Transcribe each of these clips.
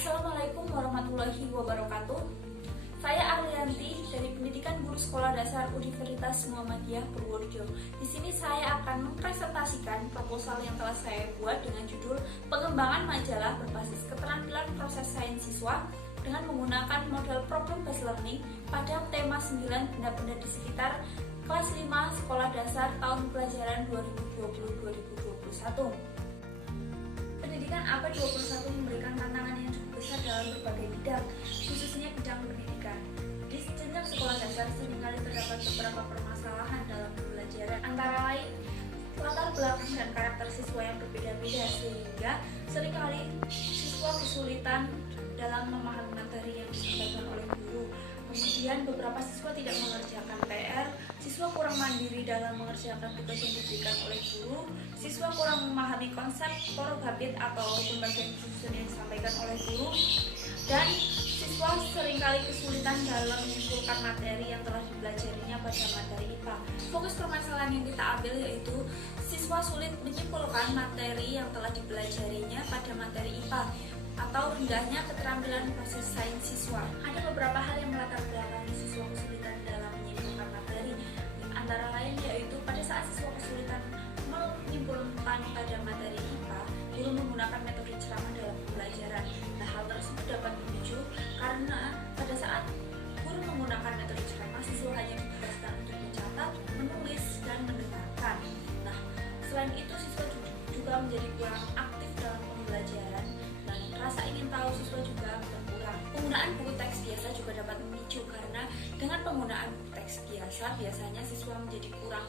Assalamualaikum warahmatullahi wabarakatuh. Saya Arlianti dari Pendidikan Guru Sekolah Dasar Universitas Muhammadiyah Purworejo. Di sini saya akan mempresentasikan proposal yang telah saya buat dengan judul Pengembangan Majalah Berbasis Keterampilan Proses Sains Siswa dengan menggunakan model Problem Based Learning pada tema 9 benda-benda di sekitar kelas 5 Sekolah Dasar tahun pelajaran 2020-2021. Pendidikan APA 21 memberikan tantangan yang cukup besar dalam berbagai bidang, khususnya bidang pendidikan. Di jenjang sekolah dasar seringkali terdapat beberapa permasalahan dalam pembelajaran, antara lain latar belakang dan karakter siswa yang berbeda-beda, sehingga seringkali siswa kesulitan dalam memahami materi yang disampaikan oleh guru. Kemudian beberapa siswa tidak mengerjakan PR, siswa kurang mandiri dalam mengerjakan tugas yang diberikan oleh guru, siswa kurang memahami konsep porobabit atau pembagian susun yang disampaikan oleh guru, dan siswa seringkali kesulitan dalam menyimpulkan materi yang telah dipelajarinya pada materi IPA. Fokus permasalahan yang kita ambil yaitu siswa sulit menyimpulkan materi yang telah dipelajarinya pada materi IPA atau rendahnya keterampilan proses sains siswa. Ada beberapa hal yang melatar belakangi siswa kesulitan dalam menyimpulkan materi, antara lain yaitu pada saat siswa kesulitan menyimpulkan pada materi IPA, guru menggunakan metode ceramah dalam pembelajaran. Nah, hal tersebut dapat dipicu karena pada saat guru menggunakan metode ceramah, siswa hanya ditugaskan untuk mencatat, menulis, dan mendengarkan. Nah, selain itu siswa juga menjadi kurang aktif dalam pembelajaran dan rasa ingin tahu siswa juga berkurang. Penggunaan buku teks biasa juga dapat memicu karena dengan penggunaan buku teks biasa biasanya siswa menjadi kurang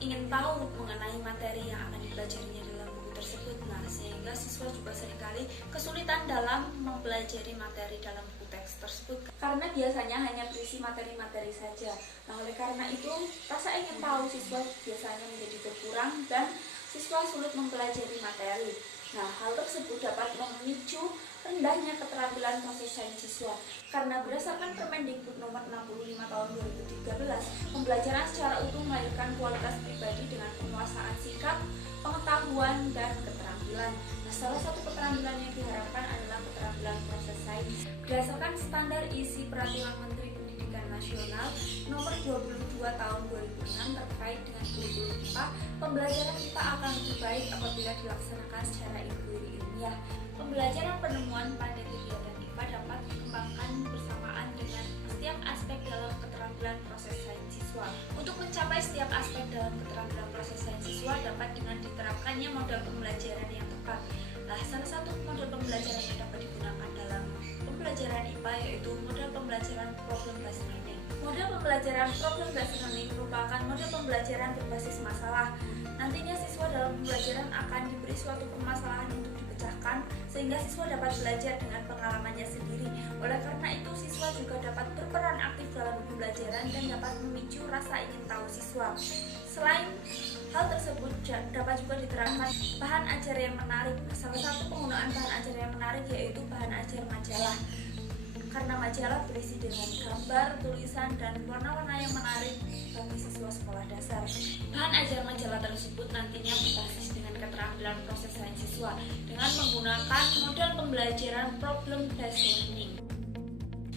ingin tahu mengenai materi yang akan dipelajarinya dalam buku tersebut. Nah, sehingga siswa juga seringkali kesulitan dalam mempelajari materi dalam buku teks tersebut karena biasanya hanya berisi materi-materi saja. Nah, oleh karena itu rasa ingin tahu siswa biasanya menjadi berkurang dan siswa sulit mempelajari materi. Nah, hal tersebut dapat memicu rendahnya keterampilan proses sains siswa karena berdasarkan Permendikbud nomor 65 tahun 2013, pembelajaran secara utuh melahirkan kualitas pribadi dengan penguasaan sikap, pengetahuan, dan keterampilan. Nah, salah satu keterampilan yang diharapkan adalah keterampilan proses sains. Berdasarkan standar isi Peraturan Menteri Pendidikan Nasional nomor 22 tahun 2006 terkait dengan kurikulum IPA, pembelajaran IPA akan lebih baik apabila dilaksanakan secara ilmiah. Pembelajaran penemuan pada kegiatan IPA dapat dikembangkan bersamaan dengan setiap aspek dalam keterampilan proses sains siswa. Untuk mencapai setiap aspek dalam keterampilan proses sains siswa dapat dengan diterapkannya model pembelajaran yang tepat. Nah, salah satu model pembelajaran yang dapat digunakan dalam pembelajaran IPA yaitu model pembelajaran Problem Based Learning. Model pembelajaran Problem Based Learning merupakan model pembelajaran berbasis masalah. Nantinya siswa dalam pembelajaran akan diberi suatu permasalahan untuk dipecahkan sehingga siswa dapat belajar dengan pengalamannya sendiri. Oleh karena itu, siswa juga dapat berperan aktif dalam pembelajaran dan dapat memicu rasa ingin tahu siswa. Selain hal tersebut dapat juga diterapkan bahan ajar yang menarik. Salah satu penggunaan bahan ajar yang menarik yaitu bahan ajar majalah. Karena majalah berisi dengan gambar, tulisan, dan warna-warna yang menarik bagi siswa sekolah dasar. Bahan ajar majalah tersebut nantinya berbasis dengan keterampilan proses sains siswa dengan menggunakan model pembelajaran Problem Based Learning.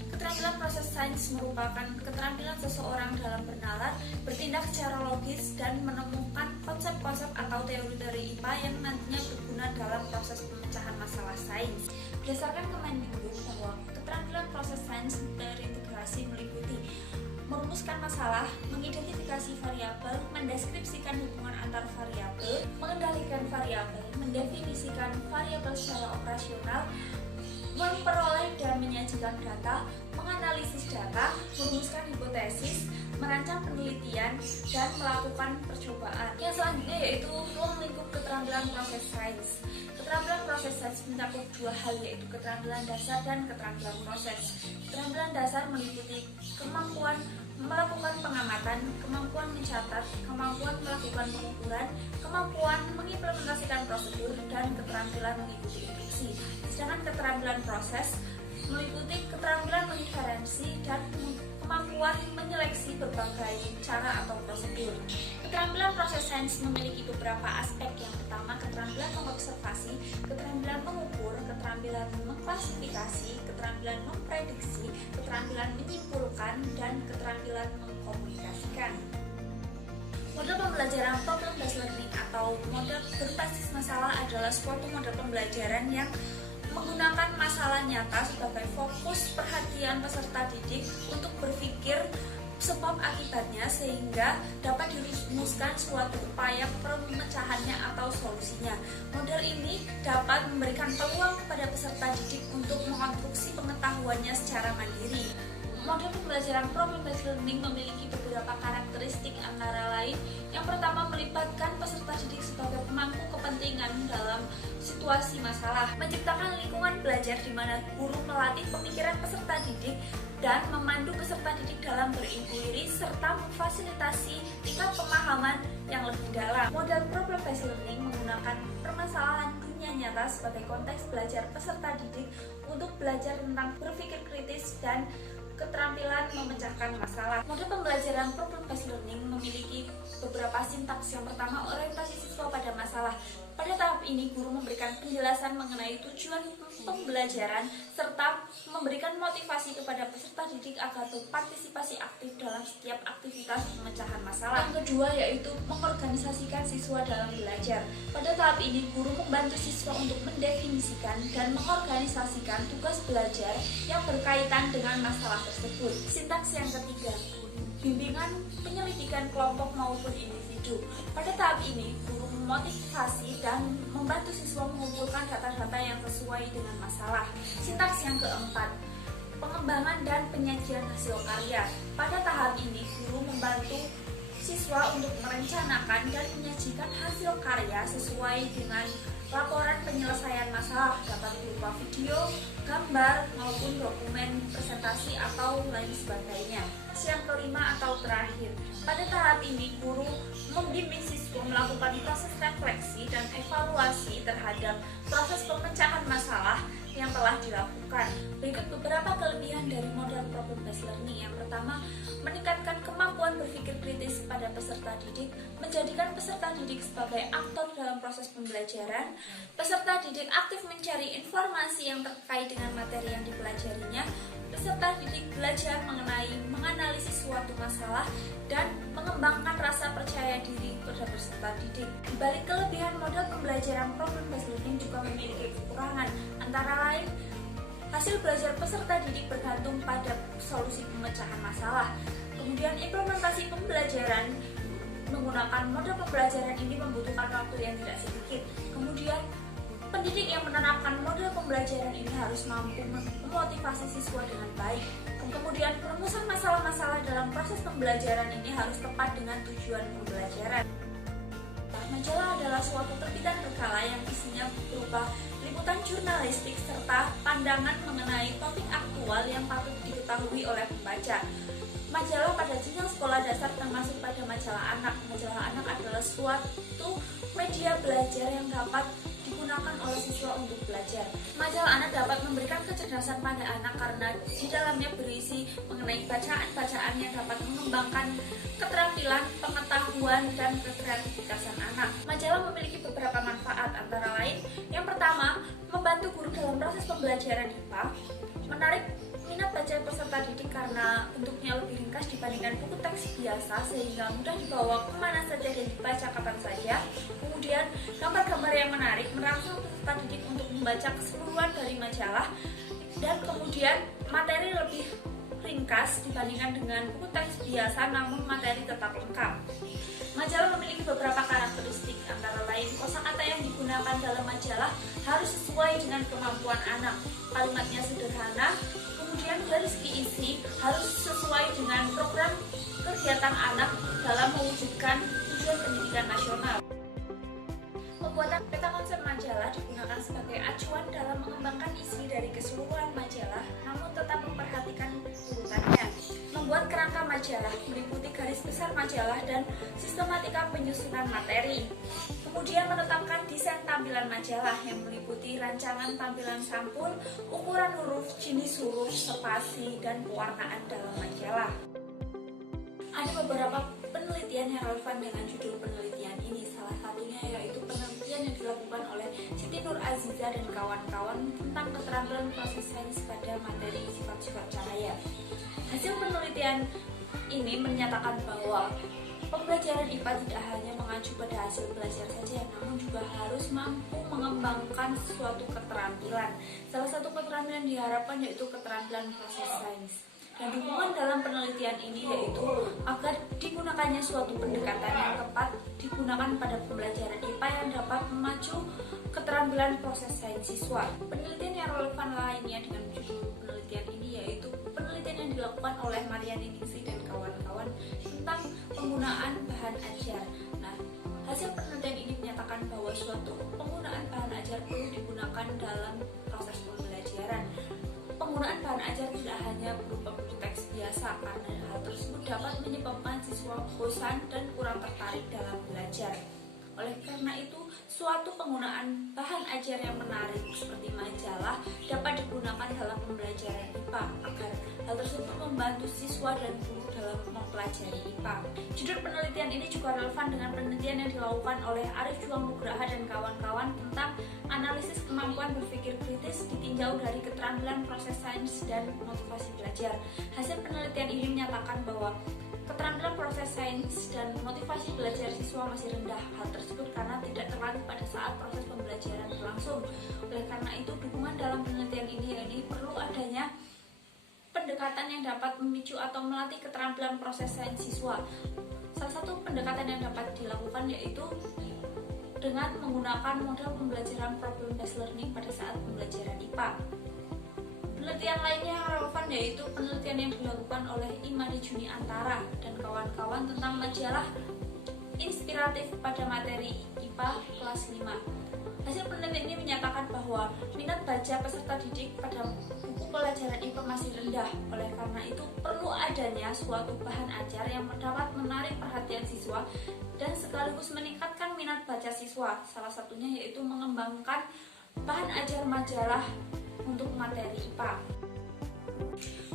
Keterampilan proses sains merupakan keterampilan seseorang dalam bernalar, bertindak secara logis, dan menemukan konsep-konsep atau teori-teori IPA yang nantinya berguna dalam proses pemecahan masalah sains. Berdasarkan Kemendikbud bahwa keterampilan proses sains terintegrasi meliputi merumuskan masalah, mengidentifikasi variabel, mendeskripsikan hubungan antar variabel, mengendalikan variabel, mendefinisikan variabel secara operasional, memperoleh dan menyajikan data, menganalisis data, merumuskan hipotesis, merancang penelitian, dan melakukan percobaan. Yang selanjutnya yaitu ruang lingkup keterampilan proses sains. Keterampilan proses sains mencakup dua hal yaitu keterampilan dasar dan keterampilan proses. Keterampilan dasar meliputi kemampuan melakukan pengamatan, kemampuan mencatat, kemampuan melakukan pengukuran, kemampuan mengimplementasikan prosedur, dan keterampilan mengikuti instruksi. Sedangkan keterampilan proses meliputi keterampilan menginferensi dan kemampuan menyeleksi berbagai cara atau prosedur. Keterampilan proses sains memiliki beberapa aspek. Yang pertama, keterampilan mengobservasi, keterampilan mengukur, keterampilan keterampilan mengklasifikasi, keterampilan memprediksi, keterampilan menyimpulkan, dan keterampilan mengkomunikasikan. Model pembelajaran problem-based learning atau model berbasis masalah adalah suatu model pembelajaran yang menggunakan masalah nyata sebagai fokus perhatian peserta didik untuk berpikir sebab akibatnya sehingga dapat dirumuskan suatu upaya pemecahannya atau solusinya. Model ini dapat memberikan peluang kepada peserta didik untuk mengonstruksi pengetahuannya secara mandiri. Model pembelajaran problem-based learning memiliki beberapa karakteristik, antara lain yang pertama melibatkan peserta didik sebagai pemangku kepentingan dalam situasi masalah, menciptakan lingkungan belajar di mana guru melatih pemikiran peserta didik dan memandu peserta didik dalam berinquiry serta memfasilitasi tingkat pemahaman yang lebih dalam. Model problem-based learning menggunakan permasalahan dunia nyata sebagai konteks belajar peserta didik untuk belajar tentang berpikir kritis dan keterampilan memecahkan masalah. Model pembelajaran problem-based learning memiliki beberapa sintaks. Yang pertama, orientasi siswa pada masalah. Pada tahap ini, guru memberikan penjelasan mengenai tujuan pembelajaran serta memberikan motivasi kepada peserta didik agar berpartisipasi aktif dalam setiap aktivitas pemecahan masalah. Yang kedua yaitu mengorganisasikan siswa dalam belajar. Pada tahap ini, guru membantu siswa untuk mendefinisikan dan mengorganisasikan tugas belajar yang berkaitan dengan masalah tersebut. Sintaks yang ketiga, bimbingan penyelidikan kelompok maupun individu. Pada tahap ini, guru memotivasi dan membantu siswa mengumpulkan data-data yang sesuai dengan masalah. Sintaks yang keempat, pengembangan dan penyajian hasil karya. Pada tahap ini, guru membantu siswa untuk merencanakan dan menyajikan hasil karya sesuai dengan laporan penyelesaian masalah, dapat berupa video, gambar, maupun dokumen presentasi atau lain sebagainya. Yang kelima atau terakhir, pada tahap ini guru membimbing siswa melakukan proses refleksi dan evaluasi terhadap proses pemecahan masalah yang telah dilakukan. Berikut beberapa kelebihan dari model problem-based learning. Yang pertama, meningkatkan kemampuan berpikir kritis pada peserta didik, menjadikan peserta didik sebagai aktor dalam proses pembelajaran. Peserta didik aktif mencari informasi yang terkait dengan materi yang dipelajarinya. Peserta didik belajar menganalisis suatu masalah dan mengembangkan rasa percaya diri pada peserta didik. Di balik kelebihan model pembelajaran problem-based learning juga memiliki kekurangan, antara lain hasil belajar peserta didik bergantung pada solusi pemecahan masalah. Kemudian implementasi pembelajaran menggunakan model pembelajaran ini membutuhkan waktu yang tidak sedikit. Kemudian pendidik yang menerapkan model pembelajaran ini harus mampu memotivasi siswa dengan baik. Kemudian perumusan masalah-masalah dalam proses pembelajaran ini harus tepat dengan tujuan pembelajaran. Majalah adalah suatu terbitan berkala yang isinya berupa liputan jurnalistik serta pandangan mengenai topik aktual yang patut diketahui oleh pembaca. Majalah pada jenjang sekolah dasar termasuk pada majalah anak. Majalah anak adalah suatu media belajar yang dapat digunakan oleh siswa untuk belajar. Majalah anak dapat memberikan kecerdasan pada anak karena di dalamnya berisi mengenai bacaan-bacaan yang dapat mengembangkan keterampilan, pengetahuan, dan kekreativitasan anak. Majalah memiliki beberapa manfaat, antara lain yang pertama, membantu guru dalam proses pembelajaran IPA, menarik minat baca peserta didik karena bentuknya lebih ringkas dibandingkan buku teks biasa sehingga mudah dibawa kemana saja dan dibaca kapan saja. Kemudian gambar-gambar yang menarik merangsang peserta didik untuk membaca keseluruhan dari majalah, dan kemudian materi lebih ringkas dibandingkan dengan buku teks biasa namun materi tetap lengkap. Majalah memiliki beberapa karakteristik, antara lain kosakata yang digunakan dalam majalah harus sesuai dengan kemampuan anak, kalimatnya sederhana, kemudian garis diisi harus sesuai dengan program kegiatan anak dalam mewujudkan tujuan pendidikan nasional. Pembuatan peta konsep majalah digunakan sebagai acuan dalam mengembangkan isi dari keseluruhan majalah, namun tetap memperhatikan urutannya. Membuat kerangka majalah meliputi garis besar majalah dan sistematika penyusunan materi. Kemudian menetapkan desain tampilan majalah yang meliputi rancangan tampilan sampul, ukuran huruf, jenis huruf, spasi, dan pewarnaan dalam majalah. Ada beberapa penelitian yang relevan dengan judul penelitian ini. Salah satunya yaitu penelitian yang dilakukan oleh Siti Nur Aziza dan kawan-kawan tentang keterampilan proses sains pada materi sifat-sifat cahaya. Hasil penelitian ini menyatakan bahwa pembelajaran IPA tidak hanya mengacu pada hasil belajar saja, namun juga harus mampu mengembangkan suatu keterampilan. Salah satu keterampilan diharapkan yaitu keterampilan proses sains. Dan dukungan dalam penelitian ini yaitu agar digunakannya suatu pendekatan yang tepat digunakan pada pembelajaran IPA yang dapat memacu keterampilan proses sains siswa. Penelitian yang relevan lainnya dengan judul penelitian ini yaitu penelitian yang dilakukan oleh Mariani Ningsih dan kawan-kawan tentang penggunaan bahan ajar. Nah, hasil penelitian ini menyatakan bahwa suatu penggunaan bahan ajar perlu digunakan dalam proses pembelajaran. Penggunaan bahan ajar tidak hanya berupa teks biasa, karena hal tersebut dapat menyebabkan siswa bosan dan kurang tertarik dalam belajar. Oleh karena itu, suatu penggunaan bahan ajar yang menarik seperti majalah dapat digunakan dalam pembelajaran IPA agar hal tersebut membantu siswa dan guru dalam mempelajari IPA. Judul penelitian ini juga relevan dengan penelitian yang dilakukan oleh Arif Juang Nugraha dan kawan-kawan tentang analisis kemampuan berpikir kritis ditinjau dari keterampilan proses sains dan motivasi belajar. Hasil penelitian ini menyatakan bahwa keterampilan proses sains dan motivasi belajar siswa masih rendah. Hal tersebut karena tidak terlatih pada saat proses pembelajaran berlangsung. Oleh karena itu, dukungan dalam penelitian ini perlu adanya pendekatan yang dapat memicu atau melatih keterampilan proses sains siswa. Salah satu pendekatan yang dapat dilakukan yaitu dengan menggunakan model pembelajaran problem based learning pada saat pembelajaran IPA. Penelitian lainnya yang relevan yaitu penelitian yang dilakukan oleh Imade Juni Antara dan kawan-kawan tentang majalah inspiratif pada materi IPA kelas 5. Hasil penelitian ini menyatakan bahwa minat baca peserta didik pada buku pelajaran IPA masih rendah. Oleh karena itu, perlu adanya suatu bahan ajar yang dapat menarik perhatian siswa dan sekaligus meningkatkan minat baca siswa. Salah satunya yaitu mengembangkan bahan ajar majalah untuk materi IPA.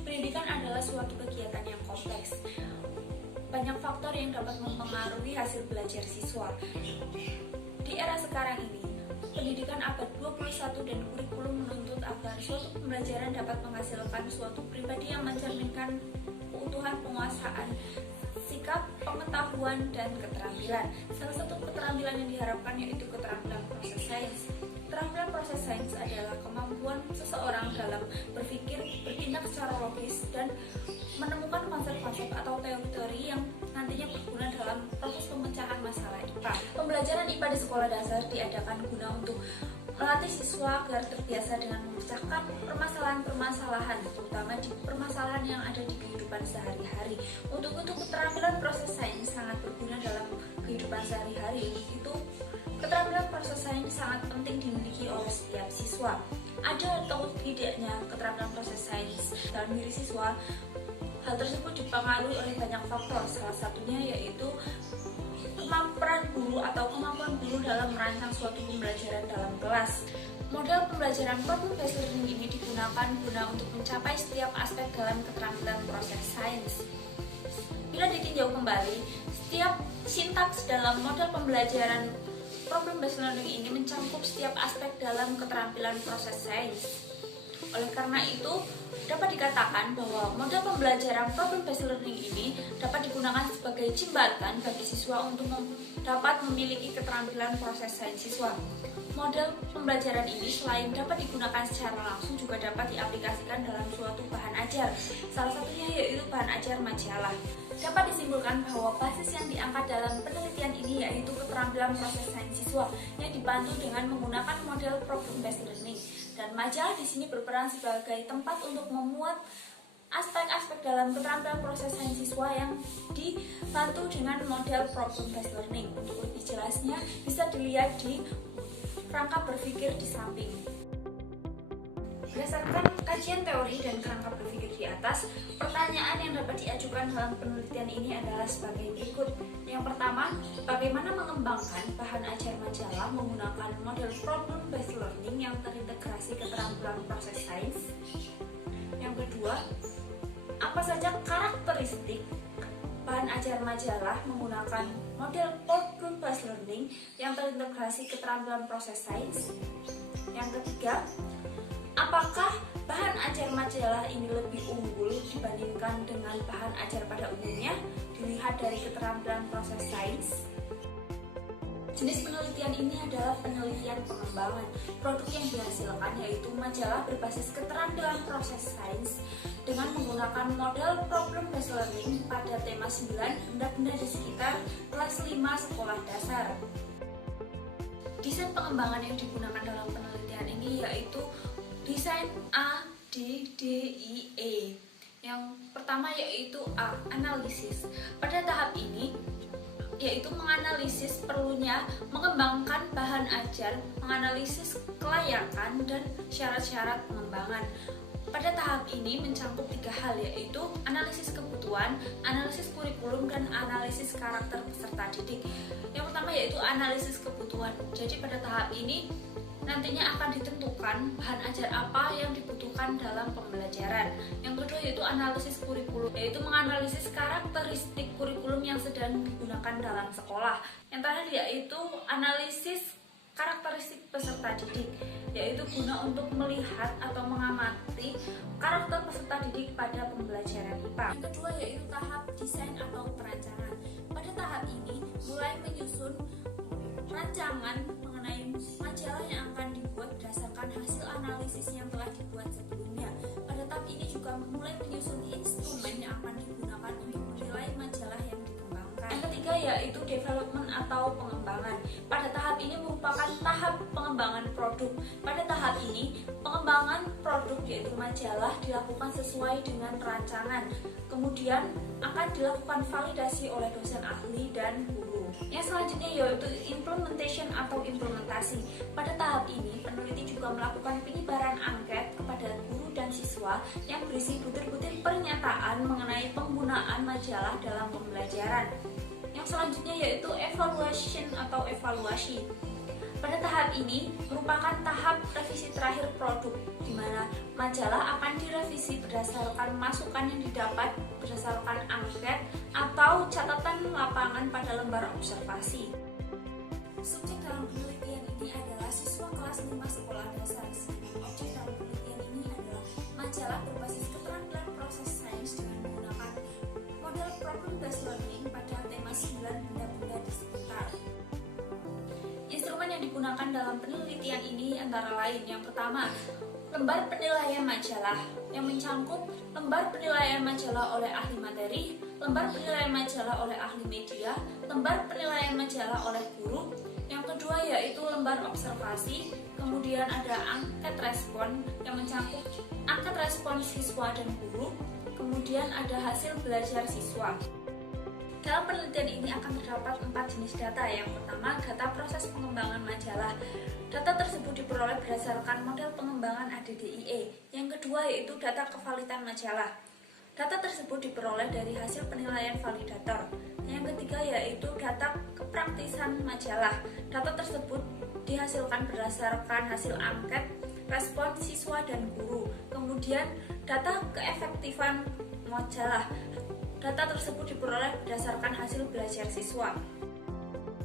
Pendidikan adalah suatu kegiatan yang kompleks. Banyak faktor yang dapat mempengaruhi hasil belajar siswa. Di era sekarang ini, pendidikan abad 21 dan kurikulum menuntut agar suatu pembelajaran dapat menghasilkan suatu pribadi yang mencerminkan keutuhan penguasaan, sikap, pengetahuan, dan keterampilan. Salah satu keterampilan yang diharapkan yaitu keterampilan proses sains. Keterampilan proses sains adalah kemampuan seseorang dalam berpikir, bertindak secara logis, dan menemukan konsep-konsep atau teori-teori yang nantinya berguna dalam proses pemecahan masalah IPA. Pembelajaran IPA di sekolah dasar diadakan guna untuk melatih siswa agar terbiasa dengan memecahkan permasalahan-permasalahan, terutama di permasalahan yang ada di kehidupan sehari-hari. Untuk keterampilan proses sains sangat berguna dalam kehidupan sehari-hari. Itu keterampilan proses sains sangat penting dimiliki oleh setiap siswa. Ada atau tidaknya keterampilan proses sains dalam diri siswa, hal tersebut dipengaruhi oleh banyak faktor. Salah satunya yaitu kemampuan guru dalam merancang suatu pembelajaran dalam kelas. Model pembelajaran problem based learning ini digunakan guna untuk mencapai setiap aspek dalam keterampilan proses sains. Bila ditinjau kembali, setiap sintaks dalam model pembelajaran problem based learning ini mencakup setiap aspek dalam keterampilan proses sains. Oleh karena itu, dapat dikatakan bahwa model pembelajaran problem based learning ini dapat digunakan sebagai jembatan bagi siswa untuk dapat memiliki keterampilan proses sains siswa. Model pembelajaran ini selain dapat digunakan secara langsung juga dapat diaplikasikan dalam suatu bahan ajar. Salah satunya yaitu bahan ajar majalah. Dapat disimpulkan bahwa basis yang diangkat dalam penelitian ini yaitu keterampilan proses sains siswa yang dibantu dengan menggunakan model problem based learning. Dan majalah di sini berperan sebagai tempat untuk memuat aspek-aspek dalam keterampilan proses sains siswa yang dibantu dengan model problem based learning. Untuk lebih jelasnya bisa dilihat di kerangka berpikir di samping. Berdasarkan kajian teori dan kerangka berpikir di atas, pertanyaan yang dapat diajukan dalam penelitian ini adalah sebagai berikut. Yang pertama, bagaimana mengembangkan bahan ajar majalah menggunakan model problem based learning yang terintegrasi keterampilan proses sains. Yang kedua, apa saja karakteristik bahan ajar majalah menggunakan model problem based learning yang terintegrasi keterampilan proses sains. Yang ketiga, apakah bahan ajar majalah ini lebih unggul dibandingkan dengan bahan ajar pada umumnya? Dilihat dari keterampilan proses sains. Jenis penelitian ini adalah penelitian pengembangan. Produk yang dihasilkan yaitu majalah berbasis keterampilan proses sains dengan menggunakan model problem based learning pada tema 9 benda-benda di sekitar kelas 5 sekolah dasar. Desain pengembangan yang digunakan dalam penelitian ini yaitu desain A, D, D, I, E. Yang pertama yaitu A, analisis. Pada tahap ini yaitu menganalisis perlunya mengembangkan bahan ajar, menganalisis kelayakan dan syarat-syarat pengembangan. Pada tahap ini mencakup 3 hal, yaitu analisis kebutuhan, analisis kurikulum, dan analisis karakter peserta didik. Yang pertama yaitu analisis kebutuhan. Jadi pada tahap ini nantinya akan ditentukan bahan ajar apa yang dibutuhkan dalam pembelajaran. Yang kedua yaitu analisis kurikulum, yaitu menganalisis karakteristik kurikulum yang sedang digunakan dalam sekolah. Yang terakhir yaitu analisis karakteristik peserta didik, yaitu guna untuk melihat atau mengamati karakter peserta didik pada pembelajaran IPA. Yang kedua yaitu tahap desain atau perancangan. Pada tahap ini mulai menyusun rancangan mengenai majalah yang akan dibuat berdasarkan hasil analisis yang telah dibuat sebelumnya. Pada tahap ini juga mulai menyusun instrumen yang akan digunakan untuk menilai majalah yang dikembangkan. Yang ketiga yaitu development atau pengembangan. Pada tahap ini merupakan tahap pengembangan produk. Pada tahap ini pengembangan produk yaitu majalah dilakukan sesuai dengan rancangan. Kemudian akan dilakukan validasi oleh dosen ahli dan guru. Yang selanjutnya yaitu implementation atau implementasi. Pada tahap ini, peneliti juga melakukan penyebaran angket kepada guru dan siswa yang berisi butir-butir pernyataan mengenai penggunaan majalah dalam pembelajaran. Yang selanjutnya yaitu evaluation atau evaluasi. Pada tahap ini merupakan tahap revisi terakhir produk, di mana majalah akan direvisi berdasarkan masukan yang didapat berdasarkan angket atau catatan lapangan pada lembar observasi. Subjek dalam penelitian ini adalah siswa kelas 5 sekolah dasar. Objek dalam penelitian ini adalah majalah berbasis keterampilan proses sains dengan menggunakan model problem based learning pada tema 9 benda-benda di sekitar. Instrumen yang digunakan dalam penelitian ini antara lain yang pertama, lembar penilaian majalah yang mencakup lembar penilaian majalah oleh ahli materi, lembar penilaian majalah oleh ahli media, lembar penilaian majalah oleh guru. Yang kedua yaitu lembar observasi, kemudian ada angket respon yang mencakup angket respon siswa dan guru, kemudian ada hasil belajar siswa. Dalam penelitian ini akan terdapat 4 jenis data. Yang pertama, data proses pengembangan majalah. Data tersebut diperoleh berdasarkan model pengembangan ADDIE. Yang kedua yaitu data kevalitan majalah. Data tersebut diperoleh dari hasil penilaian validator. Yang ketiga yaitu data kepraktisan majalah. Data tersebut dihasilkan berdasarkan hasil angket, respon siswa dan guru. Kemudian data keefektifan majalah. Data tersebut diperoleh berdasarkan hasil belajar siswa.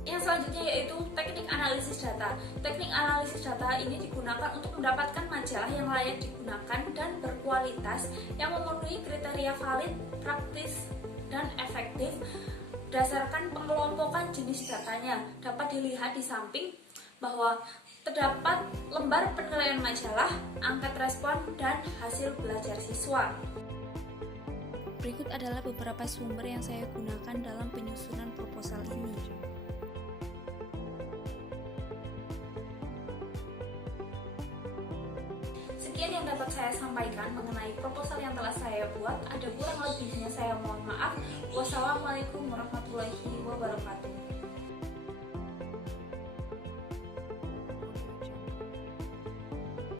Yang selanjutnya yaitu teknik analisis data. Teknik analisis data ini digunakan untuk mendapatkan majalah yang layak digunakan dan berkualitas yang memenuhi kriteria valid, praktis, dan efektif. Berdasarkan pengelompokan jenis datanya, dapat dilihat di samping bahwa terdapat lembar penilaian majalah, angket respon, dan hasil belajar siswa. Berikut adalah beberapa sumber yang saya gunakan dalam penyusunan proposal ini. Sekian yang dapat saya sampaikan mengenai proposal yang telah saya buat. Ada kurang lebihnya saya mohon maaf. Wassalamualaikum warahmatullahi wabarakatuh.